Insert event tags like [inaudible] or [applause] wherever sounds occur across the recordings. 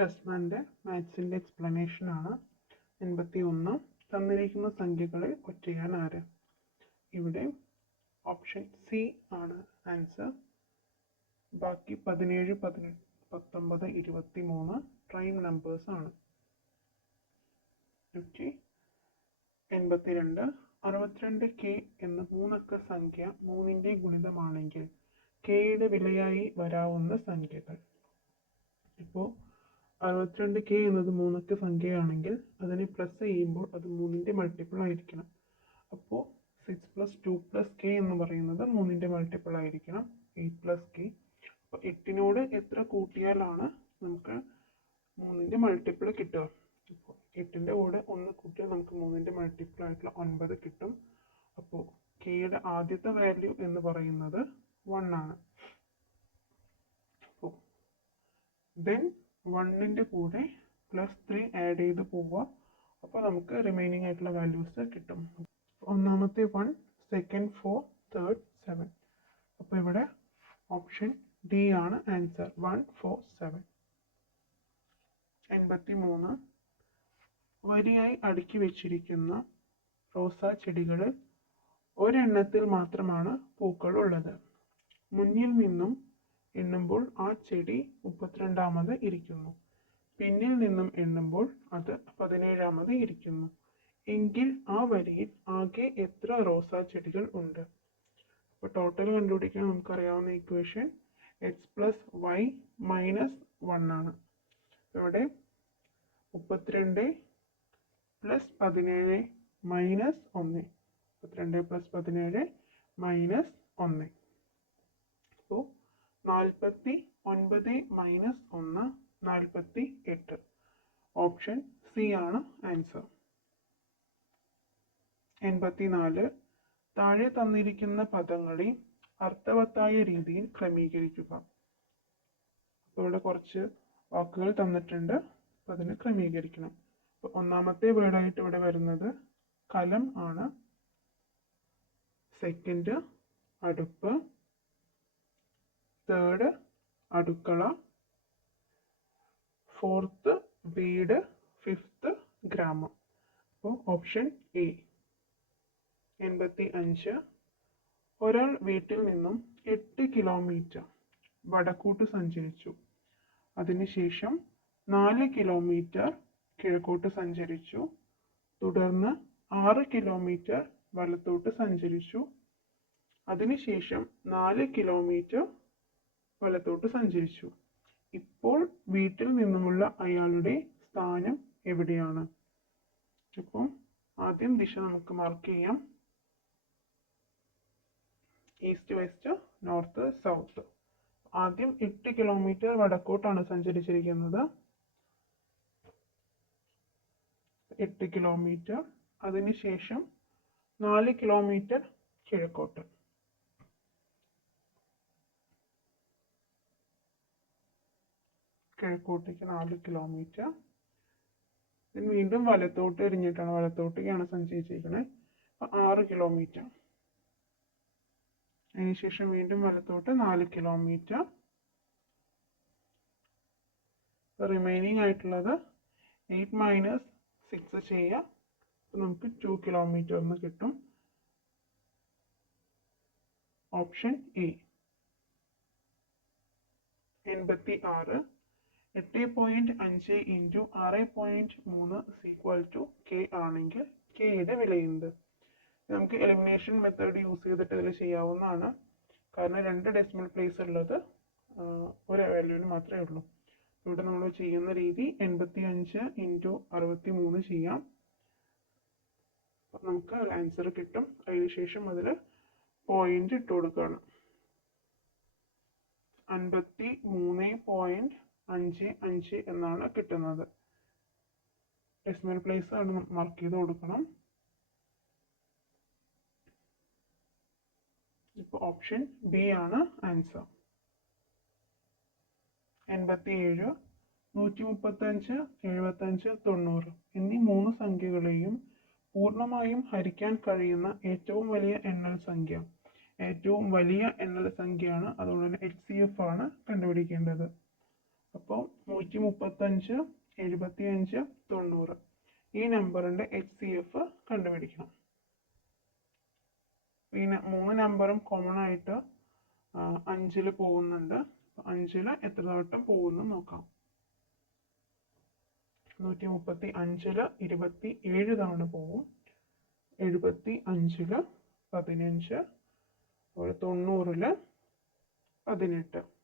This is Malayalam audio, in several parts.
വണ്ണിന്റെ മാത്സിന്റെ എക്സ്പ്ലനേഷൻ ആണ്. എൺപത്തി ഒന്ന് തന്നിരിക്കുന്ന സംഖ്യകളെ ഒറ്റയാൻ ആര്? ഇവിടെ ഓപ്ഷൻ സി ആണ് ആൻസർ ബാക്കി പതിനേഴ് പതിനെട്ട് പത്തൊമ്പത് ഇരുപത്തി മൂന്ന് പ്രൈം നമ്പേഴ്സ് ആണ്. ഓക്കെ എൺപത്തിരണ്ട്. അറുപത്തിരണ്ട് കെ എന്ന മൂന്നക്ക സംഖ്യ മൂന്നിന്റെ ഗുണിതമാണെങ്കിൽ കെയുടെ വിലയായി വരാവുന്ന സംഖ്യകൾ. ഇപ്പോൾ അറുപത്തിരണ്ട് കെ എന്നത് മൂന്നക്ക സംഖ്യയാണെങ്കിൽ അതിനെ പ്ലസ് ചെയ്യുമ്പോൾ അത് മൂന്നിന്റെ മൾട്ടിപ്പിൾ ആയിരിക്കണം. അപ്പോൾ six plus two plus K എന്ന് പറയുന്നത് മൂന്നിന്റെ മൾട്ടിപ്പിൾ ആയിരിക്കണം. എയ്റ്റ് പ്ലസ് കെ അപ്പോൾ എട്ടിനോട് എത്ര കൂട്ടിയാലാണ് നമുക്ക് മൂന്നിന്റെ മൾട്ടിപ്പിൾ കിട്ടുക? അപ്പോൾ എട്ടിന്റെ കൂടെ ഒന്ന് കൂട്ടിയാൽ നമുക്ക് മൂന്നിന്റെ മൾട്ടിപ്പിൾ ആയിട്ടുള്ള ഒൻപത് കിട്ടും. അപ്പോൾ കെയുടെ ആദ്യത്തെ വാല്യൂ എന്ന് പറയുന്നത് വൺ ആണ്. അപ്പോൾ ദെൻ വണ്ണിന്റെ കൂടെ പ്ലസ് ത്രീ ആഡ് ചെയ്ത് പോവുക. അപ്പോൾ നമുക്ക് റിമൈനിങ് ആയിട്ടുള്ള വാല്യൂസ് കിട്ടും. ഒന്നാമത്തെ one second four third seven അപ്പോൾ ഇവിടെ ഓപ്ഷൻ ഡി ആണ് ആൻസർ വൺ ഫോർ സെവൻ എൺപത്തി മൂന്ന് വരിയായി അടുക്കി വെച്ചിരിക്കുന്ന റോസാ ചെടികളിൽ ഒരെണ്ണത്തിൽ മാത്രമാണ് പൂക്കൾ ഉള്ളത്. മുന്നിൽ നിന്നും എണ്ണുമ്പോൾ ആ ചെടി മുപ്പത്തിരണ്ടാമത് ഇരിക്കുന്നു. പിന്നിൽ നിന്നും എണ്ണുമ്പോൾ അത് പതിനേഴാമത് ഇരിക്കുന്നു. എങ്കിൽ ആ വരിയിൽ ആകെ എത്ര റോസാ ചെടികൾ ഉണ്ട്? അപ്പോൾ ടോട്ടൽ കണ്ടുപിടിക്കാൻ നമുക്കറിയാവുന്ന equation X plus Y minus one ആണ്. ഇവിടെ മുപ്പത്തിരണ്ട് പ്ലസ് പതിനേഴ് മൈനസ് ഒന്ന്. മുപ്പത്തിരണ്ട് പ്ലസ് പതിനേഴ് മൈനസ് ഒന്ന്. നാൽപ്പത്തി ഒൻപത് മൈനസ് ഒന്ന് നാൽപ്പത്തി എട്ട്. ഓപ്ഷൻ സി ആണ് ആൻസർ. എൺപത്തിനാല്. താഴെ തന്നിരിക്കുന്ന പദങ്ങളെ അർത്ഥവത്തായ രീതിയിൽ ക്രമീകരിക്കുക. അപ്പോൾ ഇവിടെ കുറച്ച് വാക്കുകൾ തന്നിട്ടുണ്ട്. അപ്പോൾ അതിനെ ക്രമീകരിക്കണം. അപ്പോൾ ഒന്നാമത്തെ വേർഡായിട്ട് ഇവിടെ വരുന്നത് കലം ആണ്. സെക്കൻഡ് അടുപ്പ്. തേർഡ് അടുക്കള. ഫോർത്ത് വീട്. ഫിഫ്ത്ത് ഗ്രാമം. അപ്പോൾ ഓപ്ഷൻ എ എൺപത്തി അഞ്ച് ഒരാൾ വീട്ടിൽ നിന്നും എട്ട് കിലോമീറ്റർ വടക്കോട്ട് സഞ്ചരിച്ചു. അതിനുശേഷം നാല് കിലോമീറ്റർ കിഴക്കോട്ട് സഞ്ചരിച്ചു. തുടർന്ന് ആറ് കിലോമീറ്റർ വലത്തോട്ട് സഞ്ചരിച്ചു. അതിനുശേഷം നാല് കിലോമീറ്റർ വലത്തോട്ട് സഞ്ചരിച്ചു. ഇപ്പോൾ വീട്ടിൽ നിന്നുമുള്ള അയാളുടെ സ്ഥാനം എവിടെയാണ്? അപ്പോൾ ആദ്യം ദിശ നമുക്ക് മാർക്ക് ചെയ്യാം. ഈസ്റ്റ് വെസ്റ്റ് നോർത്ത് സൗത്ത് ആദ്യം എട്ട് കിലോമീറ്റർ വടക്കോട്ടാണ് സഞ്ചരിച്ചിരിക്കുന്നത്. എട്ട് കിലോമീറ്റർ അതിനുശേഷം നാല് കിലോമീറ്റർ കിഴക്കോട്ട്. കിഴക്കോട്ടേക്ക് നാല് കിലോമീറ്റർ then വീണ്ടും വലത്തോട്ട് എറിഞ്ഞിട്ടാണ്. വലത്തോട്ടേക്കാണ് സഞ്ചരിച്ചിരിക്കുന്നത് അപ്പം ആറ് കിലോമീറ്റർ അതിനുശേഷം വീണ്ടും വലത്തോട്ട് നാല് കിലോമീറ്റർ റിമൈനിങ് ആയിട്ടുള്ളത് എയ്റ്റ് മൈനസ് സിക്സ് ചെയ്യുക നമുക്ക് ടു കിലോമീറ്റർ എന്ന് കിട്ടും. ഓപ്ഷൻ എ എൺപത്തി ആറ് എട്ട് പോയിന്റ് അഞ്ച് ഇന്റു ആറ് പോയിന്റ് മൂന്ന് സീക്വൽ ടു കെ ആണെങ്കിൽ കെയുടെ വിലയുണ്ട്. നമുക്ക് എലിമിനേഷൻ മെത്തേഡ് യൂസ് ചെയ്തിട്ട് ഇതിൽ ചെയ്യാവുന്നതാണ്. കാരണം രണ്ട് ഡെസിമൽ പ്ലേസ് ഉള്ളത് ഒരു വാല്യൂവിന് മാത്രമേ ഉള്ളൂ. ഇവിടെ നമ്മൾ ചെയ്യുന്ന രീതി എൺപത്തി അഞ്ച് ഇന്റു അറുപത്തി മൂന്ന് ചെയ്യാം. നമുക്ക് ഒരു ആൻസർ കിട്ടും. അതിനുശേഷം അതിൽ പോയിന്റ് ഇട്ട് കൊടുക്കുകയാണ് അൻപത്തി മൂന്ന് പോയിന്റ് അഞ്ച് അഞ്ച് എന്നാണ് കിട്ടുന്നത്. ഡെസിമൽ പ്ലേസ് ആണ് മാർക്ക് ചെയ്ത് കൊടുക്കണം. ഇപ്പോൾ ഓപ്ഷൻ ബി ആണ് ആൻസർ എൺപത്തിയേഴ് നൂറ്റി മുപ്പത്തഞ്ച് എഴുപത്തഞ്ച് തൊണ്ണൂറ് എന്നീ മൂന്ന് സംഖ്യകളെയും പൂർണമായും ഹരിക്കാൻ കഴിയുന്ന ഏറ്റവും വലിയ എണ്ണൽ സംഖ്യ. ഏറ്റവും വലിയ എണ്ണൽ സംഖ്യയാണ്. അതുകൊണ്ട് തന്നെ എച്ച് സി എഫ് ആണ് കണ്ടുപിടിക്കേണ്ടത്. അപ്പോൾ നൂറ്റി മുപ്പത്തഞ്ച് എഴുപത്തി അഞ്ച് തൊണ്ണൂറ്. ഈ നമ്പറിന്റെ എച്ച് സി എഫ് കണ്ടുപിടിക്കണം. പിന്നെ മൂന്ന് നമ്പറും കോമൺ ആയിട്ട് അഞ്ചിൽ പോകുന്നുണ്ട്. അഞ്ചിൽ എത്ര വട്ടം പോകുന്നു നോക്കാം. നൂറ്റി മുപ്പത്തി അഞ്ചിൽ ഇരുപത്തി ഏഴ് തവണ പോകും. എഴുപത്തി അഞ്ചിൽ പതിനഞ്ച്. അതുപോലെ തൊണ്ണൂറിൽ പതിനെട്ട്.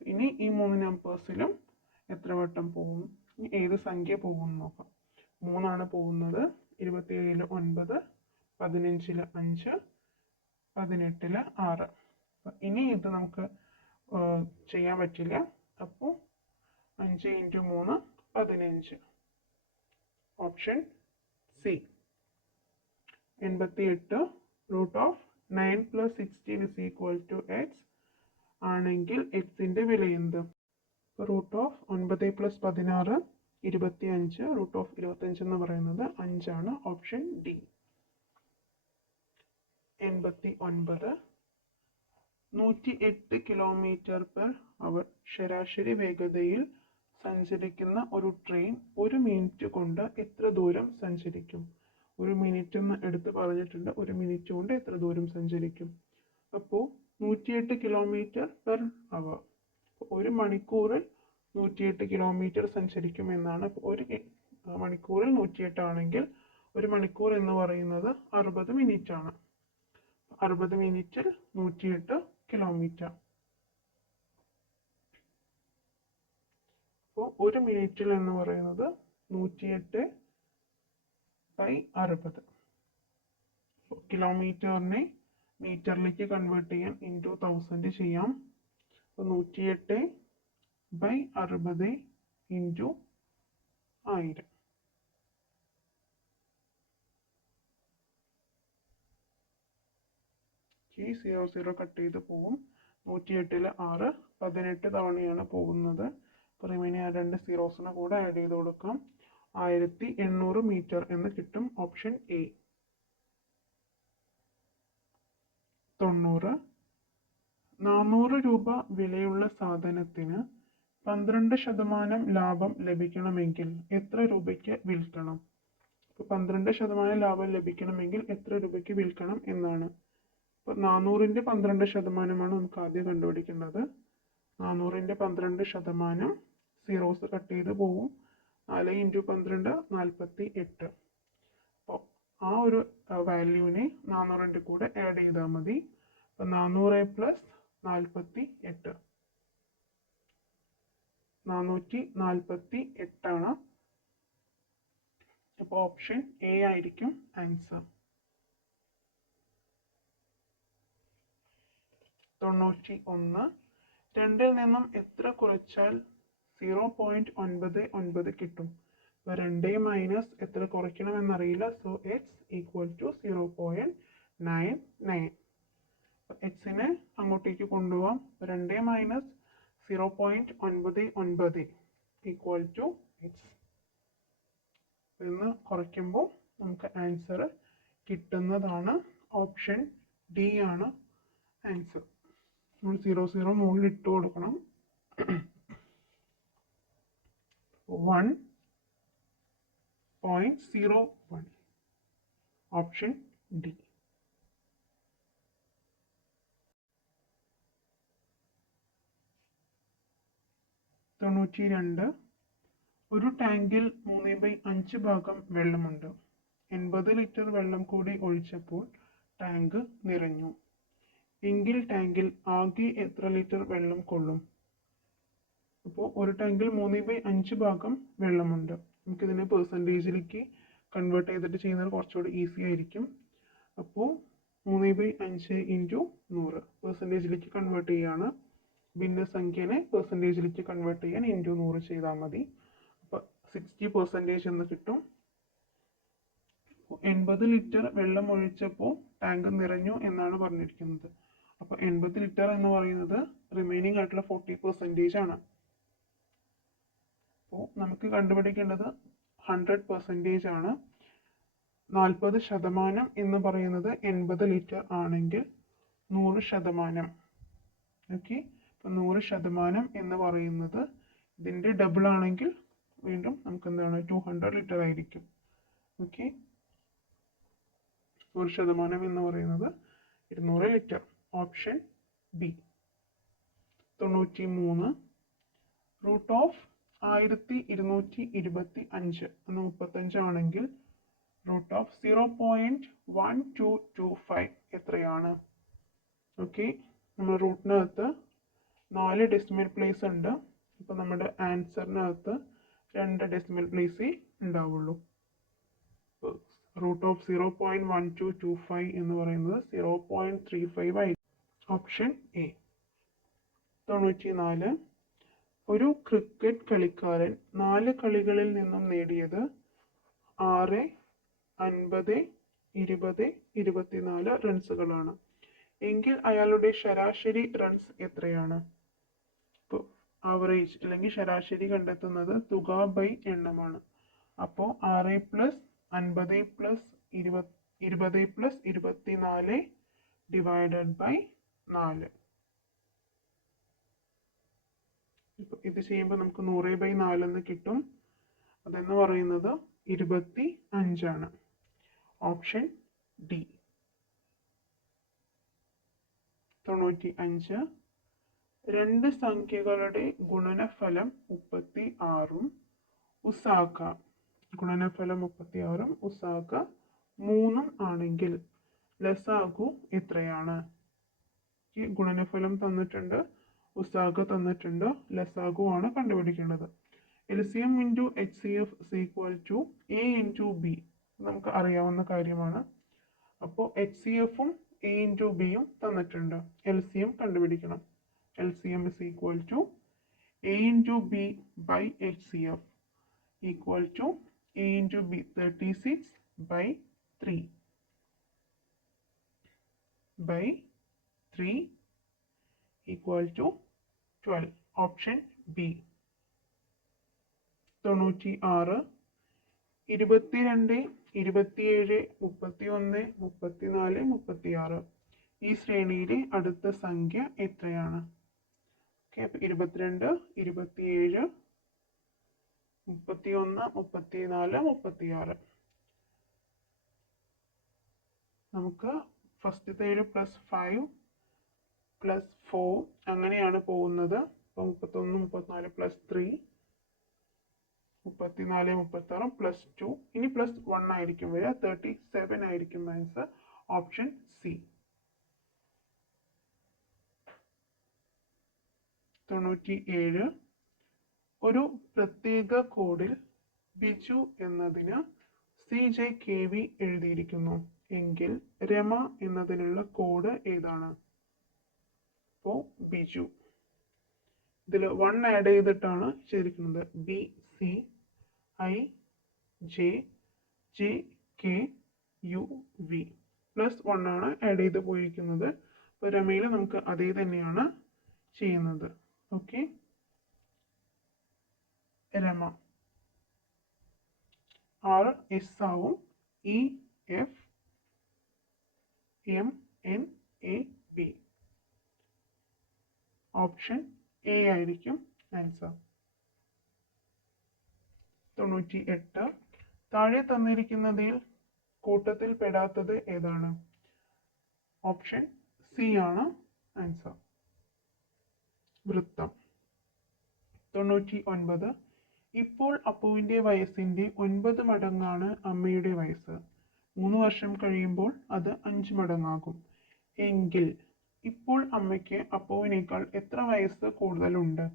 ഇനി ഈ മൂന്ന് നമ്പേഴ്സിലും എത്ര വട്ടം പോകും? ഏത് സംഖ്യ പോകും നോക്കാം. മൂന്നാണ് പോകുന്നത് ഇരുപത്തിയേഴിൽ ഒൻപത് പതിനഞ്ചിൽ അഞ്ച് പതിനെട്ടിൽ ആറ്. ഇനി ഇത് നമുക്ക് ചെയ്യാൻ പറ്റില്ല. അപ്പോൾ അഞ്ച് ഇന്റു മൂന്ന് പതിനഞ്ച്. Option C. എൺപത്തി എട്ട് root of nine plus sixteen is equal to X ആണെങ്കിൽ എക്സിന്റെ വില റൂട്ട് ഓഫ് ഒൻപത് പ്ലസ് പതിനാറ് ഇരുപത്തി അഞ്ച് റൂട്ട് ഓഫ് ഇരുപത്തഞ്ച് എന്ന് പറയുന്നത് അഞ്ചാണ് ഓപ്ഷൻ ഡി എൺപത്തി ഒൻപത് നൂറ്റി എട്ട് കിലോമീറ്റർ പെർ അവർ ശരാശരി വേഗതയിൽ സഞ്ചരിക്കുന്ന ഒരു ട്രെയിൻ ഒരു മിനിറ്റ് കൊണ്ട് എത്ര ദൂരം സഞ്ചരിക്കും? ഒരു മിനിറ്റ് എന്ന് എടുത്ത് പറഞ്ഞിട്ടുണ്ട് ഒരു മിനിറ്റ് കൊണ്ട് എത്ര ദൂരം സഞ്ചരിക്കും? അപ്പോൾ നൂറ്റിയെട്ട് കിലോമീറ്റർ പെർ അവർ ഒരു മണിക്കൂറിൽ നൂറ്റിയെട്ട് കിലോമീറ്റർ സഞ്ചരിക്കും എന്നാണ് ഒരു മണിക്കൂറിൽ നൂറ്റിയെട്ട് ആണെങ്കിൽ ഒരു മണിക്കൂർ എന്ന് പറയുന്നത് അറുപത് മിനിറ്റ് ആണ്. അറുപത് മിനിറ്റിൽ നൂറ്റിയെട്ട് കിലോമീറ്റർ അപ്പോൾ ഒരു മിനിറ്റിൽ എന്ന് പറയുന്നത് നൂറ്റിയെട്ട് ബൈ അറുപത്. കിലോമീറ്ററിനെ മീറ്ററിലേക്ക് കൺവേർട്ട് ചെയ്യാൻ ഇന്റു തൗസൻഡ് ചെയ്യാം. അപ്പോൾ നൂറ്റിയെട്ട് ബൈ അറുപത് ഇന്റു ആയിരം. ഈ സീറോ സീറോ കട്ട് ചെയ്ത് പോവും. നൂറ്റിയെട്ടിൽ ആറ് പതിനെട്ട് തവണയാണ് പോകുന്നത്. അപ്പോൾ റിമൈനിങ് ആ രണ്ട് സീറോസിനെ കൂടെ ആഡ് ചെയ്ത് കൊടുക്കാം. ആയിരത്തി എണ്ണൂറ് മീറ്റർ എന്ന് കിട്ടും ഓപ്ഷൻ എ തൊണ്ണൂറ്. നാനൂറ് രൂപ വിലയുള്ള സാധനത്തിന് പന്ത്രണ്ട് ശതമാനം ലാഭം ലഭിക്കണമെങ്കിൽ എത്ര രൂപയ്ക്ക് വിൽക്കണം? ഇപ്പോൾ പന്ത്രണ്ട് ശതമാനം ലാഭം ലഭിക്കണമെങ്കിൽ എത്ര രൂപയ്ക്ക് വിൽക്കണം എന്നാണ്. ഇപ്പോൾ നാനൂറിന്റെ പന്ത്രണ്ട് ശതമാനമാണ് നമുക്ക് ആദ്യം കണ്ടുപിടിക്കേണ്ടത്. നാനൂറിന്റെ പന്ത്രണ്ട് ശതമാനം സീറോസ് കട്ട് ചെയ്ത് പോവും. നാല് ഇന്റു പന്ത്രണ്ട് നാൽപ്പത്തി എട്ട് ആ ഒരു വാല്യൂവിനെ നാനൂറിന്റെ കൂടെ ആഡ് ചെയ്താൽ മതി. അപ്പം നാനൂറ് പ്ലസ് നാൽപ്പത്തി എട്ട് നാനൂറ്റി നാൽപ്പത്തി എട്ടാണ് അപ്പോൾ ഓപ്ഷൻ എ ആയിരിക്കും ആൻസർ തൊണ്ണൂറ്റി ഒന്ന് രണ്ടിൽ നിന്നും എത്ര കുറച്ചാൽ സീറോ പോയിന്റ് ഒൻപത് ഒൻപത് കിട്ടും? അപ്പോൾ രണ്ട് മൈനസ് എത്ര കുറയ്ക്കണമെന്നറിയില്ല. So X equal to zero point nine nine എക്സിനെ അങ്ങോട്ടേക്ക് കൊണ്ടുപോകാം രണ്ട് മൈനസ് സീറോ പോയിന്റ് ഒൻപത് ഒൻപത് ഈക്വൽ ടു എക്സ് എന്ന് കുറയ്ക്കുമ്പോൾ നമുക്ക് ആൻസർ കിട്ടുന്നതാണ് ഓപ്ഷൻ ഡി ആണ് ആൻസർ നമ്മൾ സീറോ സീറോ മുകളിൽ ഇട്ട് കൊടുക്കണം. [coughs] One point zero one option D തൊണ്ണൂറ്റി രണ്ട് ഒരു ടാങ്കിൽ മൂന്ന് ബൈ അഞ്ച് ഭാഗം വെള്ളമുണ്ട്. എൺപത് ലിറ്റർ വെള്ളം കൂടി ഒഴിച്ചപ്പോൾ ടാങ്ക് നിറഞ്ഞു. എങ്കിൽ ടാങ്കിൽ ആകെ എത്ര ലിറ്റർ വെള്ളം കൊള്ളും? അപ്പോൾ ഒരു ടാങ്കിൽ മൂന്ന് ബൈ അഞ്ച് ഭാഗം വെള്ളമുണ്ട്. നമുക്കിതിനെ പെർസെന്റേജിലേക്ക് കൺവേർട്ട് ചെയ്തിട്ട് ചെയ്യുന്നത് കുറച്ചുകൂടി ഈസി ആയിരിക്കും. അപ്പോൾ മൂന്ന് ബൈ അഞ്ച് ഇന്റു നൂറ് പെർസെന്റേജിലേക്ക് കൺവേർട്ട് ചെയ്യാണ്. ഭിന്നസംഖ്യനെ പെർസെന്റേജിലേക്ക് കൺവേർട്ട് ചെയ്യാൻ ഇന്റു നൂറ് ചെയ്താൽ മതി. അപ്പോൾ സിക്സ്റ്റി പെർസെന്റേജ് എന്ന് കിട്ടും. എൺപത് ലിറ്റർ വെള്ളം ഒഴിച്ചപ്പോൾ ടാങ്ക് നിറഞ്ഞു എന്നാണ് പറഞ്ഞിരിക്കുന്നത്. അപ്പോൾ എൺപത് ലിറ്റർ എന്ന് പറയുന്നത് റിമൈനിങ് ആയിട്ടുള്ള ഫോർട്ടി പെർസെന്റേജ് ആണ്. അപ്പോൾ നമുക്ക് കണ്ടുപിടിക്കേണ്ടത് ഹൺഡ്രഡ് പെർസെന്റേജ് ആണ്. നാൽപ്പത് ശതമാനം എന്ന് പറയുന്നത് എൺപത് ലിറ്റർ ആണെങ്കിൽ നൂറ് ശതമാനം. ഓക്കെ അപ്പോൾ നൂറ് ശതമാനം എന്ന് പറയുന്നത് ഇതിന്റെ ഡബിൾ ആണെങ്കിൽ വീണ്ടും നമുക്ക് എന്താണ് ടു ഹൺഡ്രഡ് ലിറ്റർ ആയിരിക്കും. ഓക്കെ നൂറ് ശതമാനം എന്ന് പറയുന്നത് ഇരുന്നൂറ് ലിറ്റർ. ഓപ്ഷൻ ബി തൊണ്ണൂറ്റി മൂന്ന് റൂട്ട് ഓഫ് ആയിരത്തി ഇരുന്നൂറ്റി ഇരുപത്തി അഞ്ച് എന്ന് മുപ്പത്തഞ്ചാണെങ്കിൽ root of zero point one two two five എത്രയാണ്? ഓക്കെ നമ്മൾ റൂട്ടിനകത്ത് നാല് ഡെസിമൽ പ്ലേസ് ഉണ്ട്. അപ്പോൾ നമ്മുടെ ആൻസറിനകത്ത് രണ്ട് ഡെസിമൽ പ്ലേസേ ഉണ്ടാവുള്ളൂ. Root of zero point one two two five എന്ന് പറയുന്നത് സീറോ പോയിന്റ് ത്രീ ഫൈവ് ആയി. ഓപ്ഷൻ എ തൊണ്ണൂറ്റി നാല് ഒരു ക്രിക്കറ്റ് കളിക്കാരൻ നാല് കളികളിൽ നിന്നും നേടിയത് ആറ് അൻപത് ഇരുപത് ഇരുപത്തിനാല് റൺസുകളാണ്. എങ്കിൽ അയാളുടെ ശരാശരി റൺസ് എത്രയാണ്? ഇപ്പോൾ ആവറേജ് അല്ലെങ്കിൽ ശരാശരി കണ്ടെത്തുന്നത് തുക ബൈ എണ്ണമാണ്. അപ്പോൾ ആറ് പ്ലസ് അൻപത് പ്ലസ് ഇരുപത് ഇരുപത് പ്ലസ് ഇരുപത്തിനാല് ഡിവൈഡഡ് ബൈ നാല്. ഇത് ചെയ്യുമ്പോൾ നമുക്ക് നൂറ് ബൈ എന്ന് കിട്ടും. അതെന്ന് പറയുന്നത് ഇരുപത്തി അഞ്ചാണ് ഓപ്ഷൻ ഡി തൊണ്ണൂറ്റി അഞ്ച് രണ്ട് സംഖ്യകളുടെ ഗുണനഫലം മുപ്പത്തി ആറും ഉസാക്ക. ഗുണനഫലം മുപ്പത്തി ആറും ഉസാക്ക മൂന്നും ആണെങ്കിൽ ലസാഗു എത്രയാണ് ഗുണനഫലം തന്നിട്ടുണ്ട്. ഉസാഗ തന്നിട്ടുണ്ട് ലസാഗു ആണ് കണ്ടുപിടിക്കേണ്ടത് L C M into H C F is equal to A into B നമുക്ക് അറിയാവുന്ന കാര്യമാണ്. അപ്പോൾ എച്ച് സി എഫും എ ഇന്റു ബിയും തന്നിട്ടുണ്ട്. എൽ സി എം കണ്ടുപിടിക്കണം. L C M is equal to A into B by H C F equal to A into B thirty six by three by three equal to twelve option B തൊണ്ണൂറ്റി ആറ് ഇരുപത്തിരണ്ട് ഇരുപത്തിയേഴ് മുപ്പത്തി ഒന്ന് മുപ്പത്തിനാല് മുപ്പത്തിയാറ്. ഈ ശ്രേണിയിലെ അടുത്ത സംഖ്യ എത്രയാണ്? ഓക്കെ അപ്പം ഇരുപത്തിരണ്ട് ഇരുപത്തിയേഴ് മുപ്പത്തി ഒന്ന് മുപ്പത്തിനാല് മുപ്പത്തിയാറ്. നമുക്ക് ഫസ്റ്റ് ഒരു പ്ലസ് ഫൈവ് പ്ലസ് ഫോർ അങ്ങനെയാണ് പോകുന്നത്. അപ്പോൾ മുപ്പത്തൊന്ന് മുപ്പത്തിനാല് പ്ലസ് ത്രീ മുപ്പത്തിനാല് മുപ്പത്തി ആറ് പ്ലസ് ടു ഇനി പ്ലസ് വൺ ആയിരിക്കും വരിക. തേർട്ടി സെവൻ ആയിരിക്കും ആൻസർ ഓപ്ഷൻ സി തൊണ്ണൂറ്റി ഏഴ് ഒരു പ്രത്യേക കോഡിൽ ബിജു എന്നതിന് സി ജെ കെ വി എഴുതിയിരിക്കുന്നു. എങ്കിൽ രമ എന്നതിനുള്ള കോഡ് ഏതാണ്? അപ്പോൾ ബിജു ഇതിൽ വൺ ആഡ് ചെയ്തിട്ടാണ് ചെയ്തിരിക്കുന്നത് B C I J J K U V plus one ആണ് ആഡ് ചെയ്ത് പോയിരിക്കുന്നത്. അപ്പോൾ രമയിൽ നമുക്ക് അതേ തന്നെയാണ് ചെയ്യുന്നത്. ഓക്കെ രമ. ആർ എസ് ആവും. E F M N A B option A ആയിരിക്കും ആൻസർ. തൊണ്ണൂറ്റി എട്ട് താഴെ തന്നിരിക്കുന്നതിൽ കൂട്ടത്തിൽ പെടാത്തത് ഏതാണ്? ഓപ്ഷൻ സി ആണ് ആൻസർ. വൃത്തം. തൊണ്ണൂറ്റി ഒൻപത് ഇപ്പോൾ അപ്പുവിന്റെ വയസ്സിന്റെ ഒൻപത് മടങ്ങാണ് അമ്മയുടെ വയസ്സ്. മൂന്ന് വർഷം കഴിയുമ്പോൾ അത് അഞ്ച് മടങ്ങാകും. എങ്കിൽ ഇപ്പോൾ അമ്മയ്ക്ക് അപ്പുവിനേക്കാൾ എത്ര വയസ്സ് കൂടുതലുണ്ട്?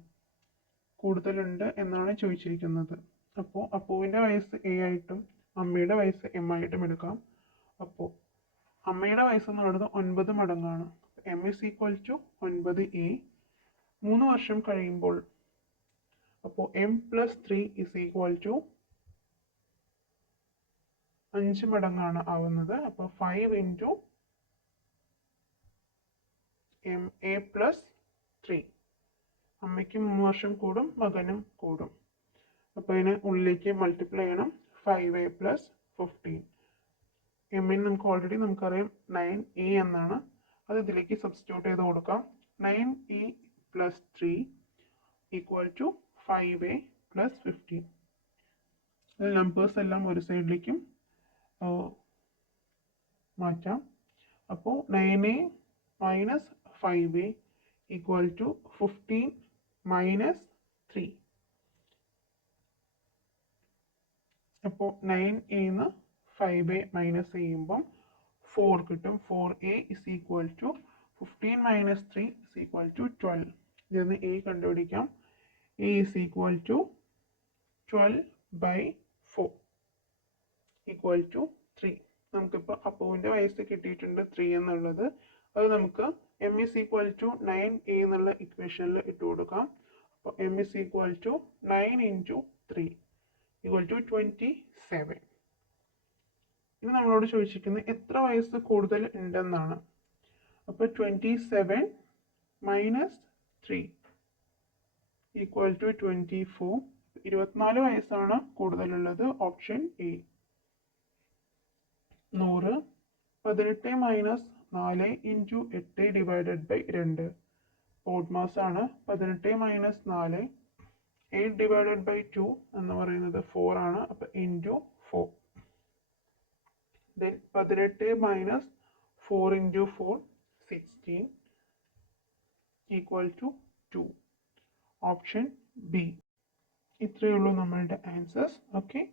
കൂടുതലുണ്ട് എന്നാണ് ചോദിച്ചിരിക്കുന്നത്. അപ്പോൾ അപ്പുവിന്റെ വയസ്സ് എ ആയിട്ടും അമ്മയുടെ വയസ്സ് എം ആയിട്ടും എടുക്കാം. അപ്പോൾ അമ്മയുടെ വയസ്സ് എന്ന് പറയുന്നത് ഒൻപത് മടങ്ങാണ്. എം ഇസ് ഈക്വൽ ടു ഒൻപത് എ മൂന്ന് വർഷം കഴിയുമ്പോൾ അപ്പോൾ M plus three is equal to അഞ്ച് മടങ്ങാണ് ആവുന്നത്. അപ്പോൾ five into M A plus three അമ്മയ്ക്ക് മൂന്ന് വർഷം കൂടും മകനും കൂടും. അപ്പോൾ ഇതിന് ഉള്ളിലേക്ക് മൾട്ടിപ്ലൈ ചെയ്യണം. ഫൈവ് എ പ്ലസ് ഫിഫ്റ്റീൻ എമ്മിന് നമുക്ക് ഓൾറെഡി നമുക്കറിയാം നയൻ ഇ എന്നാണ്. അത് ഇതിലേക്ക് സബ്സ്റ്റിറ്റ്യൂട്ട് ചെയ്ത് കൊടുക്കാം. Nine E plus three equal to five A plus fifteen numbers എല്ലാം ഒരു സൈഡിലേക്കും മാറ്റാം. അപ്പോൾ nine A minus five A equal to fifteen minus three അപ്പോൾ നയൻ എന്ന് ഫൈവ് എ മൈനസ് ചെയ്യുമ്പം ഫോർ കിട്ടും. Four A is equal to fifteen minus three is equal to twelve ഇതിന് എ കണ്ടുപിടിക്കാം. A is equal to twelve by four equal to three നമുക്കിപ്പോൾ അപ്പുവിന്റെ വയസ്സ് കിട്ടിയിട്ടുണ്ട് ത്രീ എന്നുള്ളത്. അത് നമുക്ക് M is equal to nine A എന്നുള്ള ഇക്വേഷനിൽ ഇട്ട് കൊടുക്കാം. അപ്പോൾ M is equal to nine into three equal to twenty seven ഇനി നമ്മളോട് ചോദിച്ചിരിക്കുന്നത് എത്ര വയസ്സ് കൂടുതൽ ഉണ്ടെന്നാണ്. അപ്പോൾ twenty seven minus three equal to twenty four ഇരുപത്തിനാല് വയസ്സാണ് കൂടുതലുള്ളത് ഓപ്ഷൻ എ നൂറ്. പതിനെട്ട് മൈനസ് നാല് ഇന്റു എട്ട് ഡിവൈഡഡ് ബൈ രണ്ട്. ഓഡ് മാസ് ആണ് പതിനെട്ട് മൈനസ് നാല്. എയ്റ്റ് ഡിവൈഡഡ് ബൈ ടു എന്ന് പറയുന്നത് ഫോർ ആണ്. അപ്പം ഇന്റു ഫോർ. ദെൻ പതിനെട്ട് minus four into four sixteen equal to two. Option B. ഇത്രയേ ഉള്ളൂ നമ്മളുടെ ആൻസേഴ്സ്. ഓക്കെ.